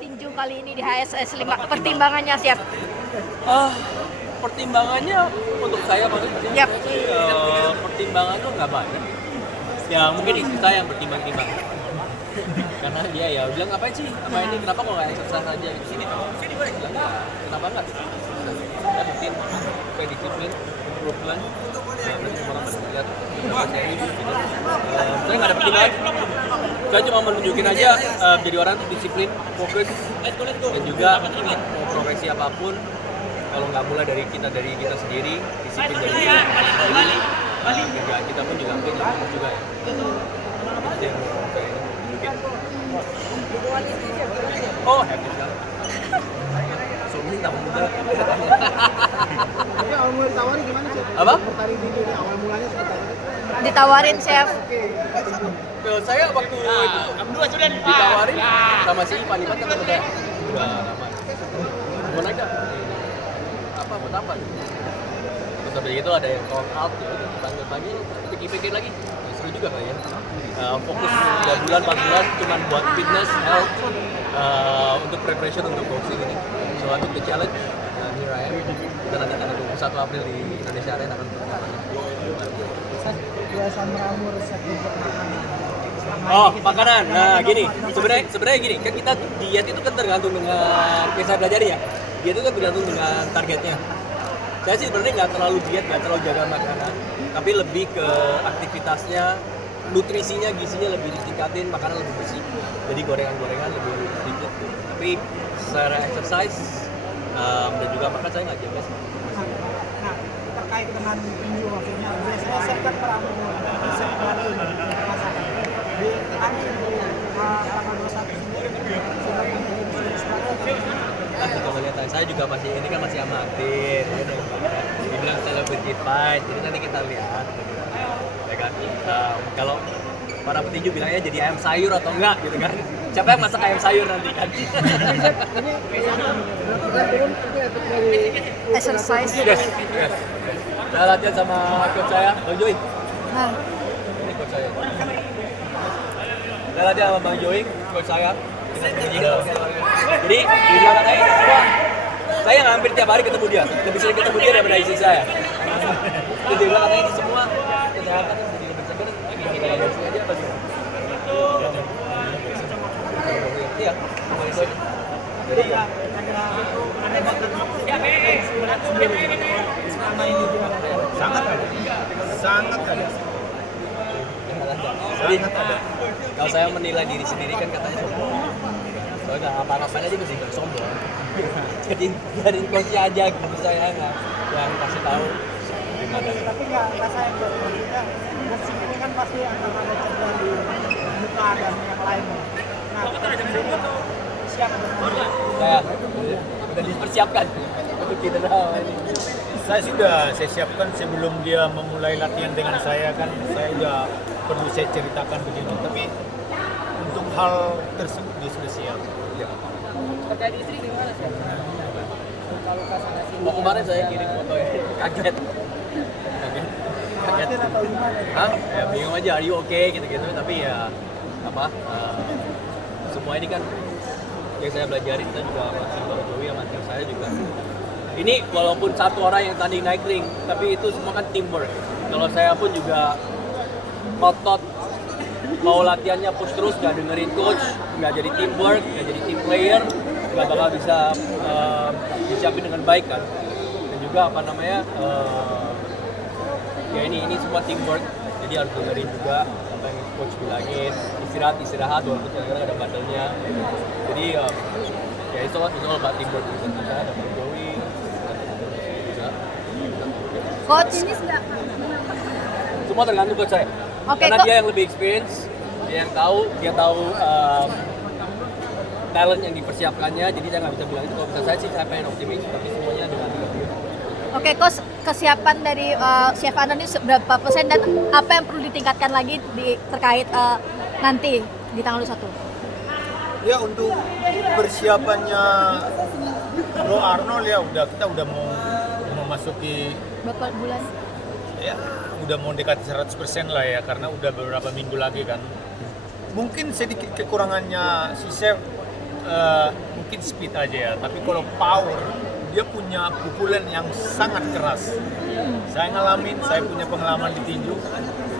tinju kali ini di HSS 5? Pertimbangannya Chef? Pertimbangannya untuk saya maksudnya Yap. pertimbangannya nggak banyak. Ya mungkin istri saya yang bertimbang-timbang. Karena dia ya bilang ngapain sih apa ini, kenapa kok nggak exercise aja di sini balik bilang kenapa nggak kita bikin kayak disiplin improvement orang pada lihat saya nggak ada pertimbangan, saya cuma menunjukin aja jadi orang tuh disiplin, fokus, dan juga mau progresi apapun kalau nggak mulai dari kita sendiri, disiplin dari kita sendiri, kerjaan kita pun juga mungkin juga ya. Itu yang mau saya mungkin. Oh, happy sekali. Suami tambah muda. Tapi awal mulai ditawarin gimana sih? Apa? Bertari tinju ini awal mulanya seperti apa? Ditawarin Chef. Saya waktu itu ditawarin sama si Ivan kan udah lama. Mau naik apa buat apa? Terus habis itu ada yang call out ya udah panggil pagi, pikir-pikir lagi. Seru juga kali ya. Fokus 3 bulan 4 bulan cuma buat fitness, health, untuk preparation untuk boxing ini. So I took the challenge and here I am. Dan nanti tanggal 21 April di Indonesia Arena akan bertanding. Biasa meramur sakit makanan. Oh, makanan. Nah, gini. Sebenarnya gini, kan kita diet itu kan tergantung dengan yang saya belajar ya. Diet itu kan tergantung dengan targetnya. Saya sih sebenarnya nggak terlalu diet, nggak terlalu jaga makanan, tapi lebih ke aktivitasnya, nutrisinya, gizinya lebih ditingkatin, makanan lebih bersih. Jadi gorengan-gorengan lebih sedikit. Tapi secara exercise dan juga makan saya nggak jaga sih. Nah, terkait dengan tinju maksudnya, biasanya saya kan meramur bisa melalui masakan. Di tadi tanggal 21 sendiri sudah Kalau lihat saya juga masih ini kan masih amatir, gitu. Dibilang celebrity fight, jadi nanti kita lihat. Ya kan? Kalau para petinju bilangnya jadi ayam sayur atau enggak gitu kan? Siapa yang masak ayam sayur nanti kan? Exercise. Yes. Saya latihan sama coach saya, Bang Joy. Nah, Ini coach saya. Saya latihan sama Bang Joy, coach saya. Jadi di belakang saya semua, saya hampir tiap hari ketemu dia, lebih sering ketemu dia daripada istri saya. Jadi di belakang ini semua kesehatan jadi lebih segar, kita bersih aja bagi. Iya, itu aja. Jadi ya. sangat ada. Jadi, kalau saya menilai diri sendiri kan katanya sombong. Soalnya nggak apa-apanya aja mesti nggak sombong. Jadi dari coachnya aja gitu saya nggak yang kasih tahu gimana. Tapi nggak rasa yang maksudnya boxing ini kan pasti akan ada cedera di muka dan yang lain. Nah, siap Saya udah dipersiapkan untuk cedera ini. Saya siapkan sebelum dia memulai latihan dengan saya kan saya udah perlu saya ceritakan begini, tapi untuk hal tersebut dia sudah siap. Ya. terkait istri gimana sih? Luka-luka sana sini. Oh, kemarin saya kirim foto ya, kaget. Khawatir atau gimana? Hah? Ya bingung aja, are you okay gitu-gitu, tapi ya apa? Semua ini kan yang saya belajarin, kita juga masih Bang Joey sama tim saya juga. Ini walaupun satu orang yang tanding naik ring, tapi itu semua kan teamwork. Kalau saya pun juga ngotot mau latihannya push terus, nggak dengerin coach, nggak jadi teamwork, nggak jadi team player, nggak bakal bisa disiapin dengan baik kan. Dan juga apa namanya, ya ini semua teamwork, jadi harus dengerin juga apa yang coach bilangin, istirahat walaupun kadang-kadang ada bandelnya. Jadi ya itu all about teamwork. Saya ada Bang Joey, juga. coach. Semua tergantung coach saya. Oke, Karena kok- dia yang lebih experience, dia tahu talent yang dipersiapkannya, jadi saya nggak bisa bilang itu. Kalau bisa saya pengen optimis, tapi semuanya dengan dia. Oke, coach, kesiapan dari Chef Anon ini berapa persen dan apa yang perlu ditingkatkan lagi terkait nanti di tanggal 1? Ya untuk persiapannya Bro Arnold ya kita udah mau memasuki Berapa bulan? ya udah mau dekat 100% lah ya karena udah beberapa minggu lagi kan. Mungkin sedikit kekurangannya si Chef mungkin speed aja ya, tapi kalau power dia punya pukulan yang sangat keras. Saya ngalamin, saya punya pengalaman di tinju,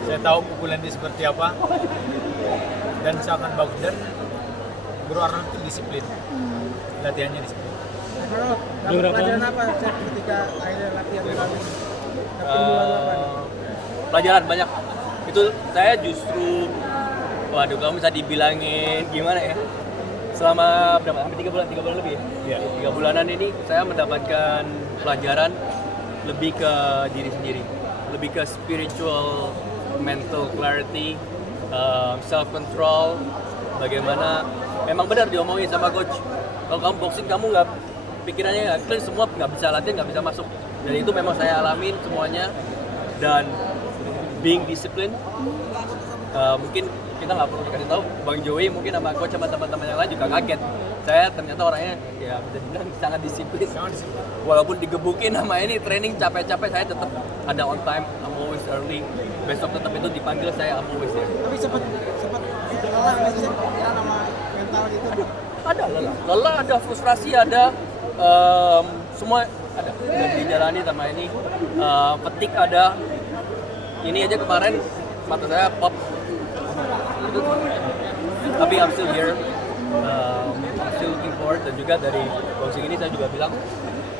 saya tahu pukulan dia seperti apa dan sangat bagus dan berwarna itu disiplin, latihannya disiplin. Dapat pelajaran apa Chef, ketika akhirnya latihan kembali? Dapat Pelajaran banyak. Itu saya justru, waduh kamu bisa dibilangin gimana ya? Selama berapa? Hampir 3 bulan lebih ya? Iya. 3 bulanan ini saya mendapatkan pelajaran lebih ke diri sendiri, lebih ke spiritual, mental clarity, self control. Bagaimana? Memang benar diomongin sama coach. Kalau kamu boxing kamu nggak pikirannya nggak clear, semua nggak bisa latihan, nggak bisa masuk. Dan itu memang saya alamin semuanya. Dan being discipline, mungkin kita nggak perlu dikasih tahu. Bang Joey mungkin sama coach sama teman-teman yang lain juga kaget. Saya ternyata orangnya ya bisa dibilang sangat disiplin. Walaupun digebukin sama ini training capek-capek, saya tetap ada on time. I'm always early. Besok tetap itu dipanggil, saya I'm always there. Tapi sempat lelah nggak sih pikiran sama mental gitu? Ada lelah, ada frustrasi, ada semua ada. Dan dijalani sama ini, petik ada. Ini aja kemarin mata saya pop. Tapi I'm still here, I'm still looking forward. Dan juga dari boxing ini saya juga bilang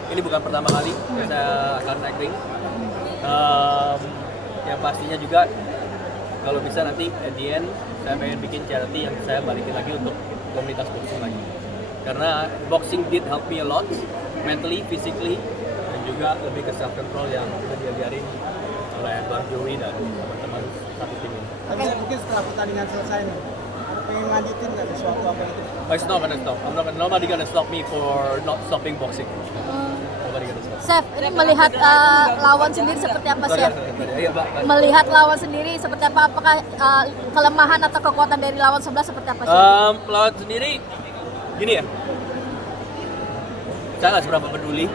ini bukan pertama kali saya akan naik ring. Yang pastinya juga kalau bisa nanti at the end saya pengen bikin charity yang saya balikin lagi untuk komunitas boxing lagi. Karena boxing did help me a lot, mentally, physically, dan juga lebih ke self control yang sudah diajarin oleh Bang Joey dan teman-teman satu tim ini. Tapi mungkin setelah pertandingan selesai nih, ada pengen lanjutin nggak sesuatu apa itu? It's not gonna stop. Nobody gonna stop me for not stopping boxing. Nobody gonna stop. Chef, ini melihat lawan sendiri seperti apa, Sorry, Chef? Iya, Mbak. Melihat lawan sendiri seperti apa? Apakah kelemahan atau kekuatan dari lawan sebelah seperti apa, Chef? Lawan sendiri gini ya. Saya nggak seberapa peduli.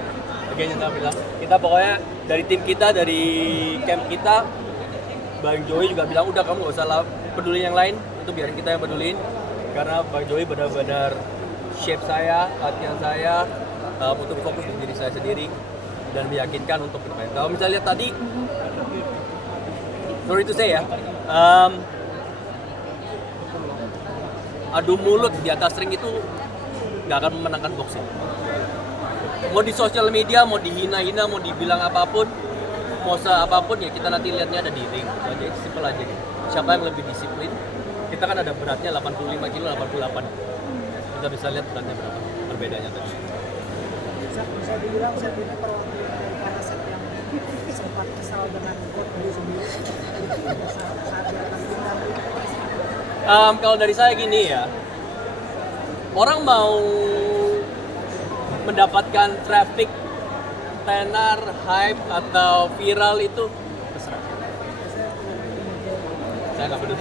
Kayak yang saya bilang, kita pokoknya dari tim kita, dari camp kita, Bang Joey juga bilang udah kamu nggak usah peduli yang lain, itu biarin kita yang peduliin. Karena Bang Joey benar-benar shape saya, latihan saya, untuk fokus di diri saya sendiri dan meyakinkan untuk bermain. Kalau misalnya lihat tadi, sorry to say ya, adu mulut di atas ring itu nggak akan memenangkan boxing. Mau di sosial media, mau dihina-hina, mau dibilang apapun, mau apapun ya kita nanti lihatnya ada di ring. Itu aja, simpel aja gitu. Siapa yang lebih disiplin? Kita kan ada beratnya 85 kilo, 88. Kita bisa lihat beratnya berapa, perbedaannya tadi. Bisa dibilang saya ini perwakilan dari para chef yang sempat kesal dengan coach dulu sendiri saat dia akan pindah. Kalau dari saya gini ya, orang mau mendapatkan traffic, tenar, hype atau viral itu terserah. Saya nggak peduli.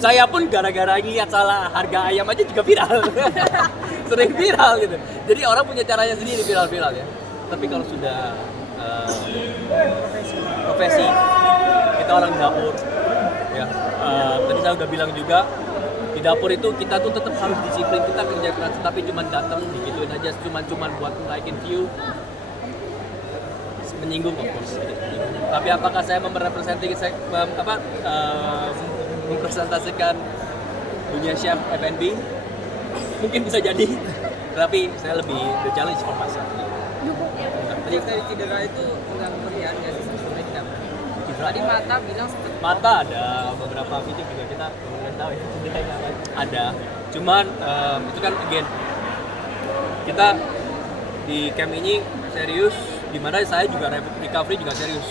Saya pun gara-gara lihat salah harga ayam aja juga viral. Sering viral gitu. Jadi orang punya caranya sendiri viral-viral ya. Tapi kalau sudah profesi, kita orang di dapur ya. Tadi saya udah bilang juga di dapur itu kita tuh tetap harus disiplin, kita kerja keras, tapi cuma datang digituin aja, cuma buat naikin view, menyinggung of course. Tapi apakah saya mempresentasikan dunia chef F&B? Mungkin bisa jadi, tapi saya lebih the challenge for myself. Tadi dari cedera itu nggak keberian nggak sih sebenarnya tidak? Tadi mata bilang seperti Mata ada beberapa video juga kita belum tahu ya cederanya apa. Ada, cuman itu kan again kita di camp ini serius, dimana saya juga recovery juga serius.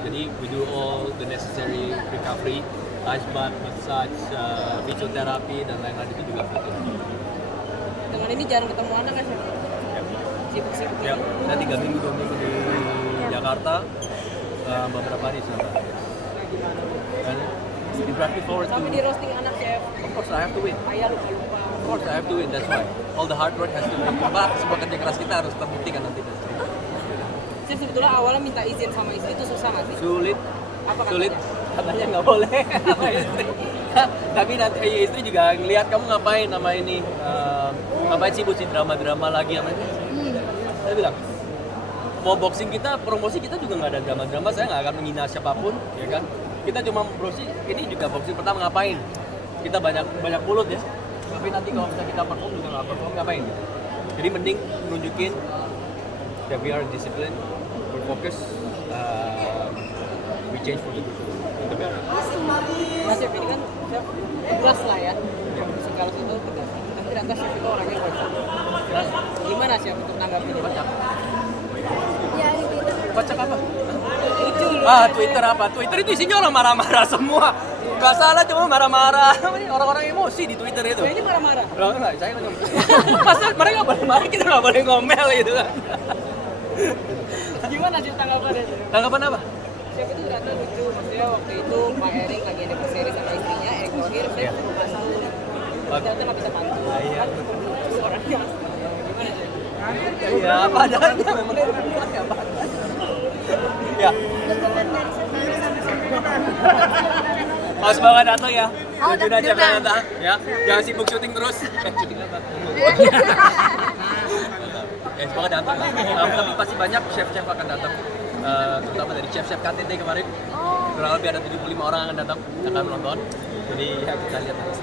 Jadi we do all the necessary recovery, ice bath, massage, fisioterapi dan lain-lain itu juga penting. dengan ini jarang ketemu anak kan sih? Sibuk-sibuk. Ya, saya 3 minggu 2 minggu di Jakarta, beberapa hari sana. Dan looking forward to. Sampai di roasting anak chef. Of course I have to win. Ayah lupa-lupa. Of course I have to win. That's why all the hard work has to win. Semua kerja keras kita harus terbuktikan nanti. Chef sebetulnya awalnya minta izin sama istri itu susah nggak sih? Sulit, Apa katanya? sulit. Katanya nggak boleh sama istri. Tapi nanti istri juga ngelihat kamu ngapain nama ini, ngapain sibuk sih drama-drama lagi sama ini. Saya bilang, mau boxing kita, promosi kita juga nggak ada drama-drama, saya nggak akan menghina siapapun, ya kan? Kita cuma promosi, ini juga boxing pertama ngapain? Kita banyak mulut ya, tapi nanti kalau misalnya kita perform juga nggak perform, ngapain? Jadi mending nunjukin that we are disciplined, we're focused, we change for the better. Nah, chef ini kan chef tegas lah ya. Segala sesuatu tegas. Tapi ternyata chef itu orangnya kocak. Nah, gimana chef untuk nanggapinnya? Kocak. Ya gitu. Kocak apa? Lucu. Twitter apa? Twitter itu isinya orang marah-marah semua. Gak salah, cuma marah-marah. Orang-orang emosi di Twitter itu. Ini marah-marah. Loh, enggak, saya kan masa mereka nggak boleh marah, kita nggak boleh ngomel gitu kan. Gimana chef tanggapannya? Tanggapan apa? Chef itu ternyata lucu. Maksudnya waktu itu Pak Erik lagi ada seri sama istrinya, Erik Thohir, chef pasang. Ternyata nggak bisa bantu. Iya. Lucu orangnya. Gimana chef? Ya, apa adanya, memang dia bilang ya apa adanya. Ya. Mas banget datang ya. Oh, Jujur aja datang. datang ya. Jangan sibuk syuting terus. Syuting apa? Ya, semoga datang. Tapi pasti banyak chef-chef akan datang. Terutama dari chef-chef KTT kemarin. Kurang lebih ada 75 orang akan datang akan menonton. Jadi ya kita lihat nanti.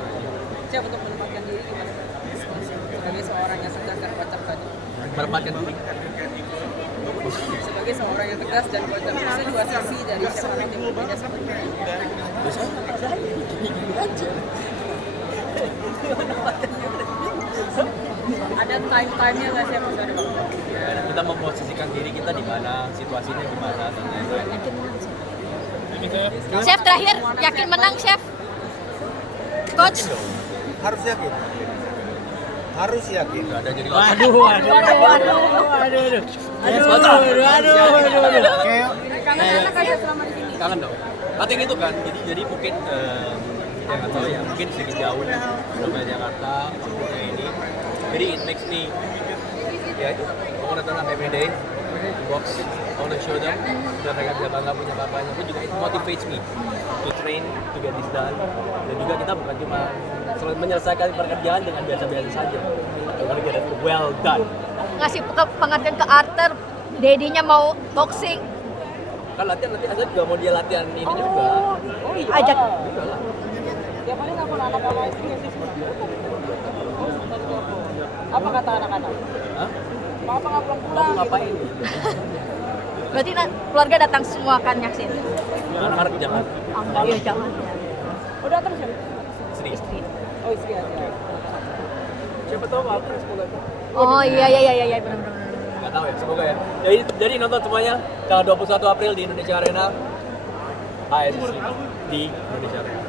Chef untuk menempatkan diri gimana? Sebagai seorang yang tegas dan kocak tadi. Merempatkan diri. Sebagai seorang yang tegas dan kocak, bisa dua sisi dari chef Arnold yang berbeda seperti ini. Bisa? Ada time-timenya nggak chef? Misalnya, Bang? Ya, kita memposisikan diri kita di mana, situasinya gimana dan lain-lain. Chef terakhir yakin menang chef. Coach. Harus yakin. Harus yakin. Nggak ada jadi Anak-anak aja selama di sini. kangen dong. Katanya itu kan, jadi mungkin ya nggak tahu ya, mungkin sedikit jauh sama Jakarta, kayak ini. Jadi it makes me, ya itu, I wanna turn up every day, box, I wanna show them, biar mereka bisa bangga punya bapaknya. Tapi juga it motivates me to train, to get this done. Dan juga kita bukan cuma menyelesaikan pekerjaan dengan biasa-biasa saja. I wanna get it well done. Ngasih penghargaan ke Arthur. Dedinya mau boxing. Kan latihan nanti Azad juga mau dia latihan ini juga. Oh iya. Ajak. Juga lah. Tiap hari nelfon anak sama istri sih seperti itu. Apa kata anak-anak? Hah? Mau apa nggak Kamu pulang-pulang? ngapain? Berarti keluarga datang semua kan nyaksin. Anak-anak jangan. Iya jangan. Oh datang chef? Istri. Oh istri aja. Siapa tahu apa semoga. Oh iya benar. Nggak tahu ya, semoga ya. Jadi nonton semuanya tanggal 21 April di Indonesia Arena. ASC di Indonesia Arena.